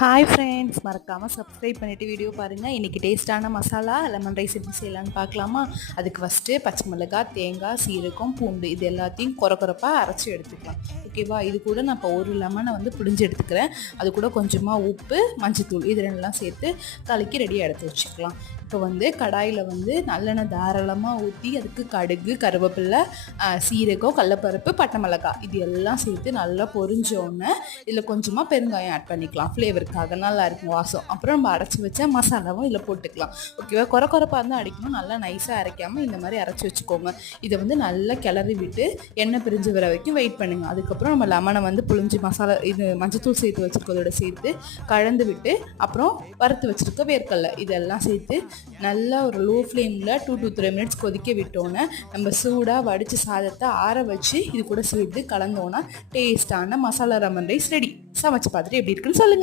Hi friends, மறக்காமல் subscribe பண்ணிவிட்டு video பாருங்கள். இன்றைக்கி டேஸ்ட்டான மசாலா லெமன் ரைஸ் எப்படி செய்யலான்னு பார்க்கலாமா? அதுக்கு ஃபஸ்ட்டு பச்சை மிளகாய், தேங்காய், சீரகம், பூண்டு இது எல்லாத்தையும் கொரப்பாக அரைச்சி எடுத்துக்கலாம். ஓகேவா? இது கூட நான் இப்போ ஒரு லெமனை பிழிஞ்சு எடுத்துக்கிறேன். அது கூட கொஞ்சமாக உப்பு, மஞ்சத்தூள் இது ரெண்டெல்லாம் சேர்த்து கலக்கி ரெடியாக எடுத்து வச்சுக்கலாம். இப்போ கடாயில் நல்லெண்ணெய் தாராளமாக ஊற்றி அதுக்கு கடுகு, கருவேப்பிலை, சீரகம், கடலப்பருப்பு, பட்டை மிளகாய் இது எல்லாம் சேர்த்து நல்லா பொரிஞ்சோடனே இதில் கொஞ்சமாக பெருங்காயம் ஆட் பண்ணிக்கலாம். ஃப்ளேவருக்காக நல்லா இருக்கும் வாசம். அப்புறம் நம்ம அரைச்சி வச்ச மசாலாவும் இதில் போட்டுக்கலாம். ஓகேவா? கொரப்பாக இருந்தால் அரைக்கணும். நல்லா நைஸாக அரைக்காமல் இந்த மாதிரி அரைச்சி வச்சுக்கோங்க. இதை நல்லா கிளறி விட்டு எண்ணெய் பிரிஞ்சு வர வரைக்கும் வெயிட் பண்ணுங்கள். அதுக்கப்புறம் நம்ம லெமனை புழிஞ்சு மசாலா இது மஞ்சத்தூள் சேர்த்து வச்சுருக்கதோட சேர்த்து கலந்து விட்டு அப்புறம் வறுத்து வச்சுருக்க வேர்க்கடலை இதெல்லாம் சேர்த்து நல்லா ஒரு லோ ஃப்ளேமில் 2 to 3 மினிட்ஸ் கொதிக்க விட்டோன்னே நம்ம சூடாக வடித்து சாதத்தை ஆற வச்சு இது கூட சேர்த்து கலந்தோன்னா டேஸ்டான மசாலா லெமன் ரைஸ் ரெடி. சமைச்சு பார்த்துட்டு எப்படி இருக்குன்னு சொல்லுங்கள்.